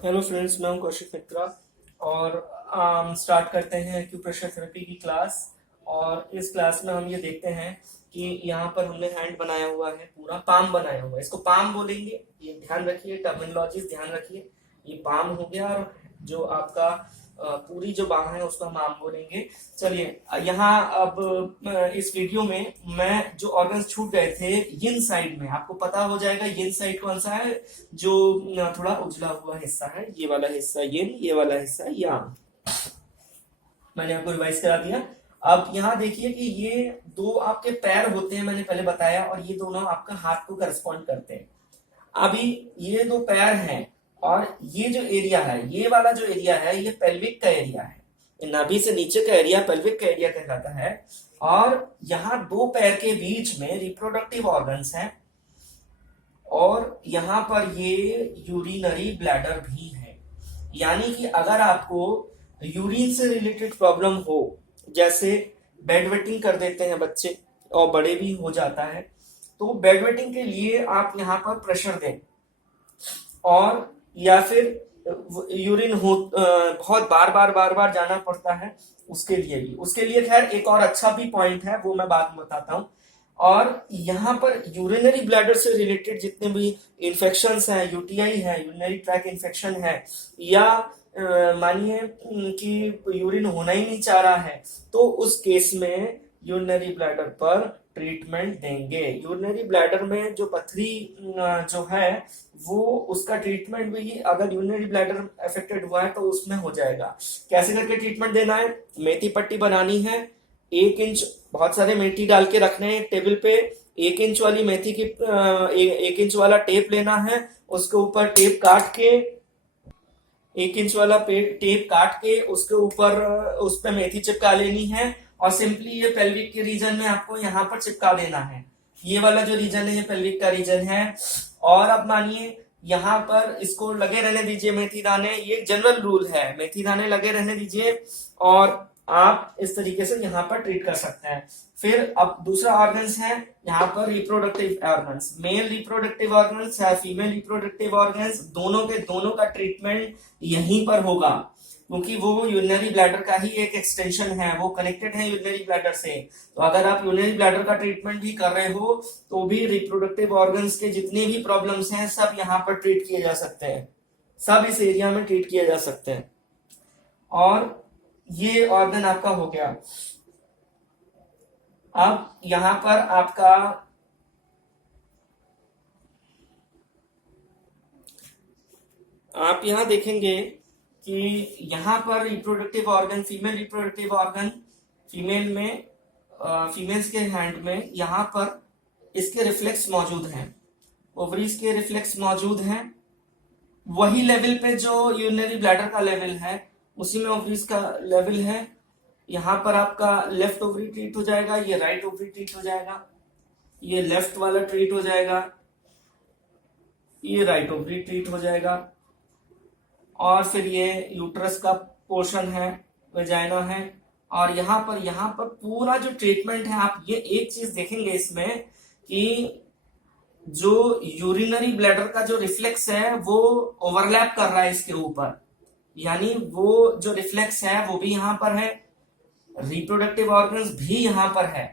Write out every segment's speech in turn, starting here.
Hello friends, मैं हूं कौशिक मित्रा और स्टार्ट करते हैं एक्यूप्रेशर थेरेपी की क्लास। और इस क्लास में हम ये देखते हैं कि यहाँ पर हमने हैंड बनाया हुआ है, पूरा पाम बनाया हुआ है, इसको पाम बोलेंगे। ये ध्यान रखिए, टर्मिनोलॉजीज ध्यान रखिए। ये पाम हो गया और जो आपका पूरी जो बाह है उसको हम आम बोलेंगे। चलिए, यहाँ अब इस वीडियो में मैं जो ऑर्गन्स छूट गए थे यिन साइड में, आपको पता हो जाएगा यिन साइड कौन सा है। जो थोड़ा उजला हुआ हिस्सा है, ये वाला हिस्सा यिन, ये वाला हिस्सा यांग। मैंने आपको रिवाइज करा दिया। अब यहाँ देखिए कि ये दो आपके पैर होते हैं, मैंने पहले बताया, और ये दोनों आपका हाथ को करस्पॉन्ड करते हैं। अभी ये दो पैर हैं और ये जो एरिया है, ये वाला जो एरिया है, ये पेल्विक का एरिया है। ये नाभि से नीचे का एरिया पेल्विक का एरिया कहलाता है। और यहाँ दो पैर के बीच में रिप्रोडक्टिव ऑर्गन्स हैं और यहाँ पर ये यूरिनरी ब्लैडर भी है। यानी कि अगर आपको यूरिन से रिलेटेड प्रॉब्लम हो, जैसे बेड वेटिंग कर देते हैं बच्चे और बड़े भी हो जाता है, तो बेड वेटिंग के लिए आप यहाँ पर प्रेशर दें। और या फिर यूरिन हो बहुत बार बार जाना पड़ता है, उसके लिए खैर एक और अच्छा भी पॉइंट है, वो मैं बाद में बताता हूँ। और यहाँ पर यूरिनरी ब्लैडर से रिलेटेड जितने भी इन्फेक्शंस हैं, यूटीआई है, यूरिनरी ट्रैक इन्फेक्शन है, या मानिए कि यूरिन होना ही नहीं चाह रहा है, तो उस केस में यूरिनरी ब्लैडर पर ट्रीटमेंट देंगे। यूरिनरी ब्लैडर में जो पथरी जो है, वो उसका ट्रीटमेंट भी, अगर यूरिनरी ब्लैडर अफेक्टेड हुआ है तो उसमें हो जाएगा। कैसे करके ट्रीटमेंट देना है? मेथी पट्टी बनानी है, 1 इंच, बहुत सारे मेथी डाल के रखने हैं टेबल पे। 1 इंच वाली मेथी की 1 इंच वाला टेप लेना है, उसके ऊपर टेप काट के, 1 इंच वाला टेप काट के उसके ऊपर उस पर मेथी चिपका लेनी है। और सिंपली ये पेल्विक के रीजन में आपको यहाँ पर चिपका देना है। ये वाला जो रीजन है ये पेल्विक का रीजन है। और अब मानिए यहाँ पर इसको लगे रहने दीजिए मेथी दाने, ये जनरल रूल है, मेथी दाने लगे रहने दीजिए और आप इस तरीके से यहाँ पर ट्रीट कर सकते हैं। फिर अब दूसरा ऑर्गन्स है यहाँ पर reproductive organs, male reproductive organs है, फीमेल रिप्रोडक्टिव ऑर्गन्स, दोनों के दोनों का ट्रीटमेंट यहीं पर होगा, क्योंकि वो यूरिनरी ब्लैडर का ही एक एक्सटेंशन है, वो कनेक्टेड है यूरिनरी ब्लैडर से। तो अगर आप यूरिनरी ब्लैडर का ट्रीटमेंट भी कर रहे हो तो भी रिप्रोडक्टिव ऑर्गन्स के जितने भी प्रॉब्लम्स हैं सब यहाँ पर ट्रीट किए जा सकते हैं, सब इस एरिया में ट्रीट किए जा सकते हैं। और ये ऑर्गन आपका हो गया। अब यहाँ पर आपका आप यहाँ देखेंगे कि यहाँ पर reproductive organ, female reproductive organ, female में फीमेल्स के हैंड में यहाँ पर इसके रिफ्लेक्स मौजूद हैं, ओवरीज के रिफ्लेक्स मौजूद हैं। वही लेवल पे जो यूरिनरी ब्लैडर का लेवल है उसी में ओवरीज का लेवल है। यहाँ पर आपका लेफ्ट ओवरी ट्रीट हो जाएगा, ये राइट ओवरी ट्रीट हो जाएगा, ये लेफ्ट वाला ट्रीट हो जाएगा, ये राइट ओवरी ट्रीट हो जाएगा। और फिर ये यूट्रस का पोर्शन है, वेजाइना है। और यहाँ पर पूरा जो ट्रीटमेंट है, आप ये एक चीज देखेंगे इसमें कि जो यूरिनरी ब्लैडर का जो रिफ्लेक्स है वो ओवरलैप कर रहा है इसके ऊपर, यानी वो जो रिफ्लेक्स है वो भी यहाँ पर है, रिप्रोडक्टिव ऑर्गन्स भी यहाँ पर है।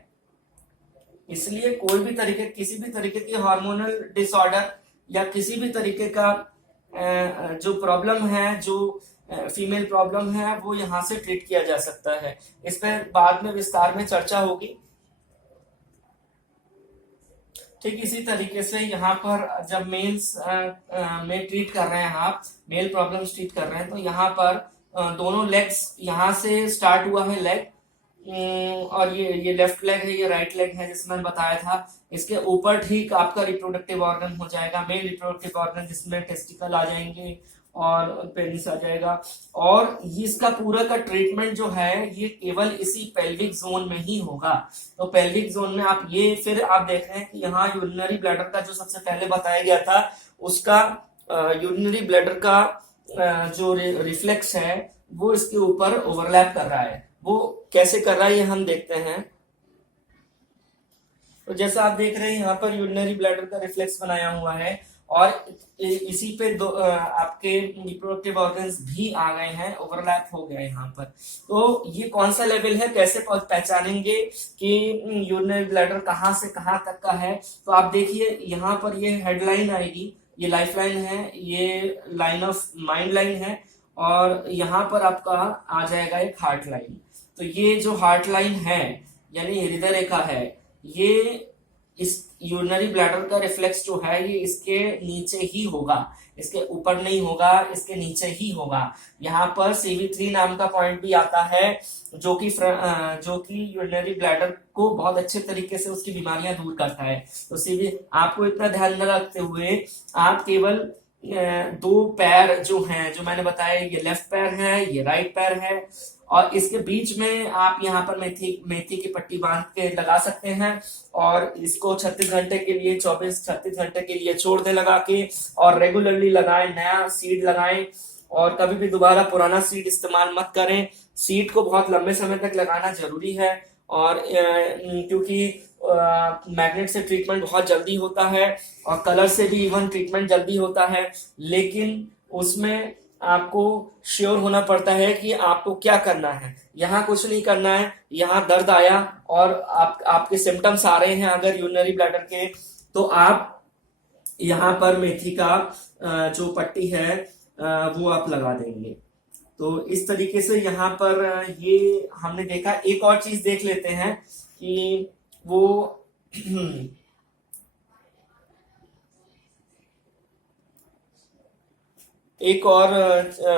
इसलिए कोई भी तरीके, किसी भी तरीके की हार्मोनल डिसऑर्डर या किसी भी तरीके का जो प्रॉब्लम है, जो फीमेल प्रॉब्लम है, वो यहाँ से ट्रीट किया जा सकता है। इस पर बाद में विस्तार में चर्चा होगी। ठीक इसी तरीके से यहाँ पर जब मेल्स में ट्रीट कर रहे हैं, आप मेल प्रॉब्लम्स ट्रीट कर रहे हैं, तो यहाँ पर दोनों लेग्स, यहाँ से स्टार्ट हुआ है लेग, और ये लेफ्ट लेग है, ये राइट लेग है जिसमें मैंने बताया था। इसके ऊपर ठीक आपका रिप्रोडक्टिव ऑर्गन हो जाएगा, मेल रिप्रोडक्टिव ऑर्गन, जिसमें टेस्टिकल आ जाएंगे और पेनिस आ जाएगा। और इसका पूरा का ट्रीटमेंट जो है ये केवल इसी पेल्विक जोन में ही होगा। तो पेल्विक जोन में आप ये, फिर आप देख रहे हैं कि यहाँ यूरिनरी ब्लैडर का जो सबसे पहले बताया गया था, उसका यूरिनरी ब्लैडर का जो रिफ्लेक्स है वो इसके ऊपर ओवरलैप कर रहा है। वो कैसे कर रहा है ये हम देखते हैं। तो जैसा आप देख रहे हैं यहाँ पर यूरिनरी ब्लैडर का रिफ्लेक्स बनाया हुआ है और इसी पे आपके रिप्रोडक्टिव ऑर्गन्स भी आ गए हैं, ओवरलैप हो गया यहाँ पर। तो ये कौन सा लेवल है, कैसे पहचानेंगे कि यूरिनरी ब्लैडर कहाँ से कहाँ तक का है? तो आप देखिए यहाँ पर ये हेडलाइन आएगी, ये लाइफ लाइन है, ये लाइन ऑफ माइंड लाइन है, और यहाँ पर आपका आ जाएगा एक हार्ट लाइन। तो ये जो हार्ट लाइन है यानी हृदय रेखा है, ये इस यूरिनरी ब्लैडर का रिफ्लेक्स जो है ये इसके नीचे ही होगा, इसके ऊपर नहीं होगा, इसके नीचे ही होगा। यहाँ पर CV3 नाम का पॉइंट भी आता है जो कि यूरिनरी ब्लैडर को बहुत अच्छे तरीके से उसकी बीमारियां दूर करता है। तो CV आपको इतना ध्यान न रखते हुए आप केवल दो पैर जो हैं, जो मैंने बताया, ये लेफ्ट पैर है, ये राइट पैर है, और इसके बीच में आप यहाँ पर मेथी की पट्टी बांध के लगा सकते हैं, और इसको 36 घंटे के लिए 24-36 घंटे के लिए छोड़ दें लगा के, और रेगुलरली लगाएं, नया सीड लगाएं, और कभी भी दोबारा पुराना सीड इस्तेमाल मत करें। सीड को बहुत लंबे समय तक लगाना जरूरी है, और क्योंकि मैग्नेट से ट्रीटमेंट बहुत जल्दी होता है, और कलर से भी इवन ट्रीटमेंट जल्दी होता है, लेकिन उसमें आपको श्योर होना पड़ता है कि आपको क्या करना है। यहाँ कुछ नहीं करना है, यहाँ दर्द आया और आपके सिम्टम्स आ रहे हैं अगर यूरिनरी ब्लैडर के, तो आप यहाँ पर मेथी का जो पट्टी है वो आप लगा देंगे। तो इस तरीके से यहाँ पर ये हमने देखा। एक और चीज देख लेते हैं कि वो एक और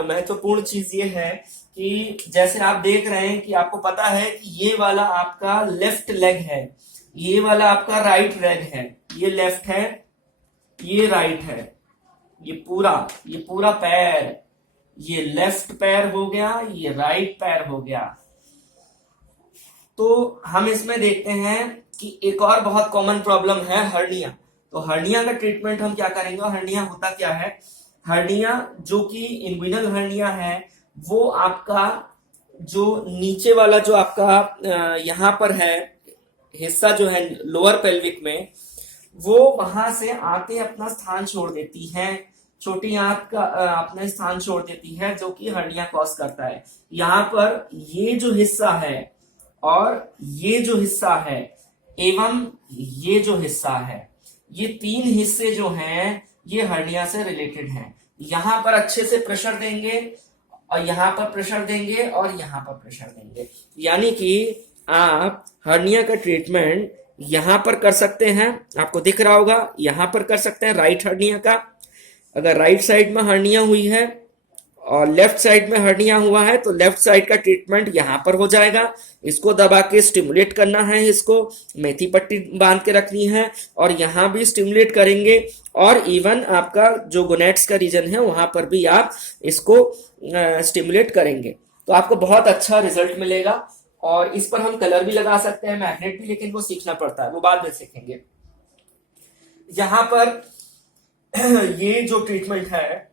महत्वपूर्ण चीज ये है कि जैसे आप देख रहे हैं कि आपको पता है कि ये वाला आपका लेफ्ट लेग है, ये वाला आपका राइट लेग है, ये लेफ्ट है, ये राइट है, ये पूरा पैर, ये लेफ्ट पैर हो गया, ये राइट पैर हो गया। तो हम इसमें देखते हैं कि एक और बहुत कॉमन प्रॉब्लम है हर्निया। तो हर्निया का ट्रीटमेंट हम क्या करेंगे? हर्निया होता क्या है? हर्निया जो कि इन्ग्विनल हर्निया है, वो आपका जो नीचे वाला जो आपका यहाँ पर है हिस्सा जो है लोअर पेल्विक में, वो वहां से आके अपना स्थान छोड़ देती है, छोटी आंत का अपना स्थान छोड़ देती है, जो कि हर्निया कॉज करता है। यहाँ पर ये जो हिस्सा है और ये जो हिस्सा है एवं ये जो हिस्सा है, ये तीन हिस्से जो हैं ये हर्निया से रिलेटेड हैं। यहाँ पर अच्छे से प्रेशर देंगे, और यहाँ पर प्रेशर देंगे, और यहाँ पर प्रेशर देंगे, यानी कि आप हर्निया का ट्रीटमेंट यहाँ पर कर सकते हैं। आपको दिख रहा होगा, यहाँ पर कर सकते हैं राइट हर्निया का। अगर राइट साइड में हर्निया हुई है और लेफ्ट साइड में हर्निया हुआ है तो लेफ्ट साइड का ट्रीटमेंट यहाँ पर हो जाएगा। इसको दबा के स्टिमुलेट करना है, इसको मेथी पट्टी बांध के रखनी है, और यहाँ भी स्टिमुलेट करेंगे, और इवन आपका जो गोनेट्स का रीजन है वहां पर भी आप इसको स्टिमुलेट करेंगे, तो आपको बहुत अच्छा रिजल्ट मिलेगा। और इस पर हम कलर भी लगा सकते हैं, मैग्नेट भी, लेकिन वो सीखना पड़ता है, वो बाद में सीखेंगे। यहाँ पर ये जो ट्रीटमेंट है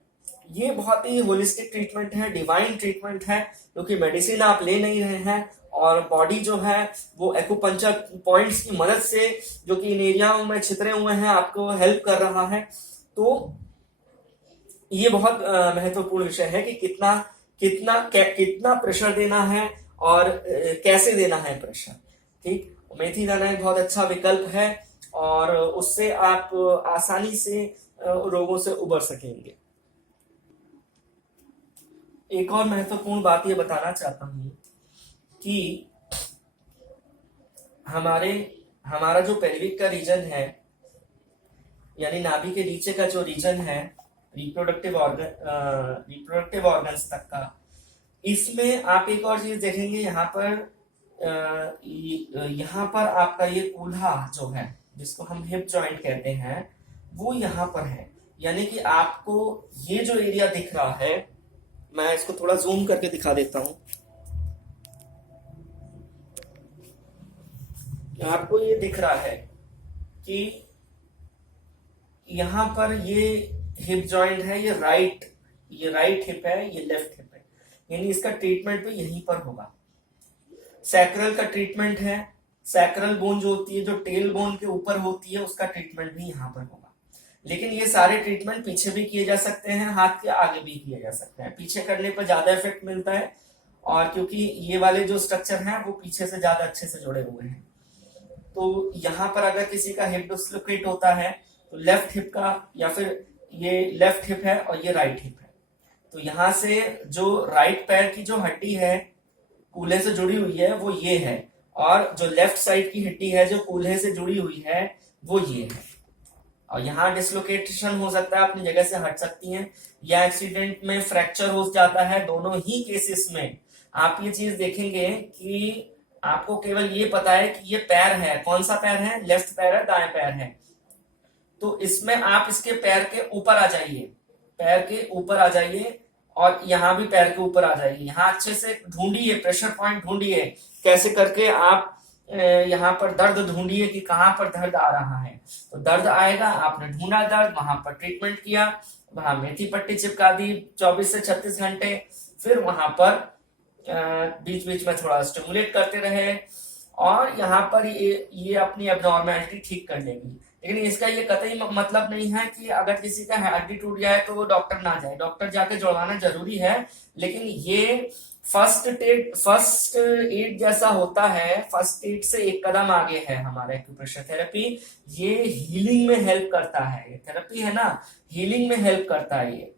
ये बहुत ही होलिस्टिक ट्रीटमेंट है, डिवाइन ट्रीटमेंट है, क्योंकि मेडिसिन आप ले नहीं रहे हैं, और बॉडी जो है वो एक्यूपंक्चर पॉइंट्स की मदद से, जो कि इन एरियाओं में छितरे हुए हैं, आपको हेल्प कर रहा है। तो ये बहुत महत्वपूर्ण विषय है कि कितना प्रेशर देना है और कैसे देना है प्रेशर। ठीक, मेथी दाना एक बहुत अच्छा विकल्प है, और उससे आप आसानी से रोगों से उबर सकेंगे। एक और महत्वपूर्ण बात ये बताना चाहता हूं कि हमारा जो पेल्विक का रीजन है, यानी नाभि के नीचे का जो रीजन है रिप्रोडक्टिव ऑर्गन्स तक का, इसमें आप एक और चीज देखेंगे, यहाँ पर आपका ये कूल्हा जो है, जिसको हम हिप जॉइंट कहते हैं, वो यहाँ पर है। यानी कि आपको ये जो एरिया दिख रहा है, मैं इसको थोड़ा जूम करके दिखा देता हूं, आपको ये दिख रहा है कि यहाँ पर ये हिप जॉइंट है, ये राइट हिप है, ये लेफ्ट हिप है, यानी इसका ट्रीटमेंट भी यहीं पर होगा। सैक्रल का ट्रीटमेंट है, सैक्रल बोन जो होती है, जो टेल बोन के ऊपर होती है, उसका ट्रीटमेंट भी यहाँ पर होगा। लेकिन ये सारे ट्रीटमेंट पीछे भी किए जा सकते हैं, हाथ के आगे भी किए जा सकते हैं। पीछे करने पर ज्यादा इफेक्ट मिलता है, और क्योंकि ये वाले जो स्ट्रक्चर हैं वो पीछे से ज्यादा अच्छे से जुड़े हुए हैं। तो यहाँ पर अगर किसी का हिप डिस्लोकेट होता है तो लेफ्ट हिप का, या फिर ये लेफ्ट हिप है और ये राइट हिप है, तो यहाँ से जो राइट पैर की जो हड्डी है कूल्हे से जुड़ी हुई है वो ये है, और जो लेफ्ट साइड की हड्डी है जो कूल्हे से जुड़ी हुई है वो ये है। और यहाँ डिसलोकेशन हो सकता है, अपनी जगह से हट सकती हैं, या एक्सीडेंट में फ्रैक्चर हो जाता है। दोनों ही केसेस में आप ये चीज देखेंगे कि आपको केवल ये पता है कि ये पैर है, कौन सा पैर है, लेफ्ट पैर है, दाएं पैर है। तो इसमें आप इसके पैर के ऊपर आ जाइए, पैर के ऊपर आ जाइए, और यहाँ भी पैर के ऊपर आ जाइए। यहाँ अच्छे से ढूंढिए, प्रेशर पॉइंट ढूंढिए, कैसे करके आप यहाँ पर दर्द ढूंढिए कि कहाँ पर दर्द आ रहा है। तो दर्द आएगा, आपने ढूंढा दर्द, वहां पर ट्रीटमेंट किया, वहां मेथी पट्टी चिपका दी 24 से 36 घंटे, फिर वहां पर बीच बीच में थोड़ा स्टिमुलेट करते रहे, और यहाँ पर ये अपनी एब्नॉर्मेलिटी ठीक कर लेगी। लेकिन इसका ये कतई मतलब नहीं है कि अगर किसी का हड्डी टूट जाए तो वो डॉक्टर ना जाए, डॉक्टर जाके जुड़वाना जरूरी है। लेकिन ये फर्स्ट एड जैसा होता है, फर्स्ट एड से एक कदम आगे है हमारा एक्यूप्रेशर थेरेपी। ये हीलिंग में हेल्प करता है, ये थेरेपी है ना, हीलिंग में हेल्प करता है। ये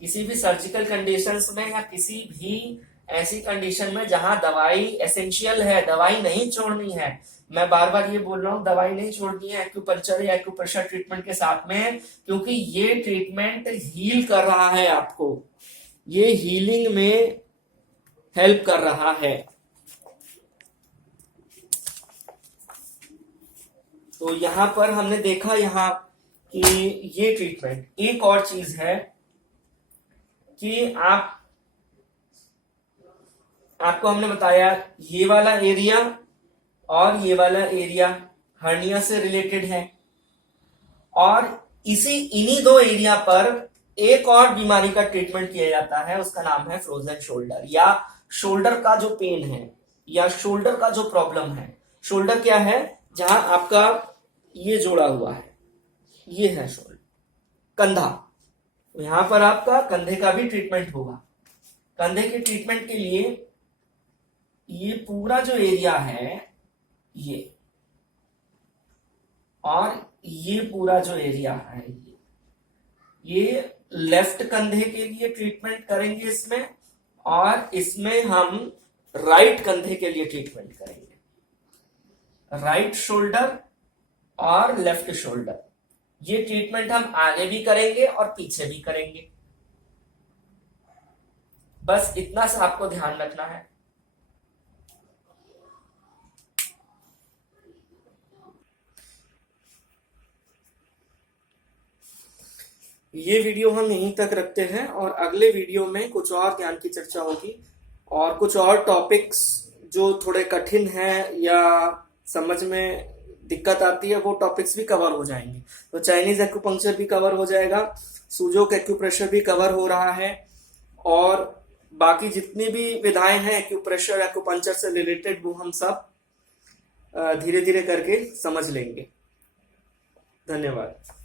किसी भी सर्जिकल कंडीशंस में या किसी भी ऐसी कंडीशन में जहां दवाई एसेंशियल है, दवाई नहीं छोड़नी है। मैं बार बार ये बोल रहा हूँ, दवाई नहीं छोड़नी है एक्यूपंक्चर या एक्यूप्रेशर ट्रीटमेंट के साथ में, क्योंकि ये ट्रीटमेंट हील कर रहा है आपको, ये हीलिंग में हेल्प कर रहा है। तो यहां पर हमने देखा यहाँ कि ये ट्रीटमेंट, एक और चीज है कि आपको हमने बताया ये वाला एरिया और ये वाला एरिया हर्निया से रिलेटेड है, और इन्हीं दो एरिया पर एक और बीमारी का ट्रीटमेंट किया जाता है, उसका नाम है फ्रोजन शोल्डर, या शोल्डर का जो पेन है या शोल्डर का जो प्रॉब्लम है। शोल्डर क्या है, जहां आपका ये जोड़ा हुआ है, ये है शोल्डर, कंधा। यहां पर आपका कंधे का भी ट्रीटमेंट होगा। कंधे के ट्रीटमेंट के लिए ये पूरा जो एरिया है ये, और ये पूरा जो एरिया है ये लेफ्ट कंधे के लिए ट्रीटमेंट करेंगे इसमें, और इसमें हम राइट कंधे के लिए ट्रीटमेंट करेंगे। राइट शोल्डर और लेफ्ट शोल्डर, ये ट्रीटमेंट हम आगे भी करेंगे और पीछे भी करेंगे। बस इतना सा आपको ध्यान रखना है। ये वीडियो हम यहीं तक रखते हैं, और अगले वीडियो में कुछ और ज्ञान की चर्चा होगी, और कुछ और टॉपिक्स जो थोड़े कठिन हैं या समझ में दिक्कत आती है वो टॉपिक्स भी कवर हो जाएंगे। तो चाइनीज एक्यूपंक्चर भी कवर हो जाएगा, सूजोक एक्यूप्रेशर भी कवर हो रहा है, और बाकी जितनी भी विधाएं हैं एक्यूप्रेशर एक्यूपंक्चर से रिलेटेड वो हम सब धीरे धीरे करके समझ लेंगे। धन्यवाद।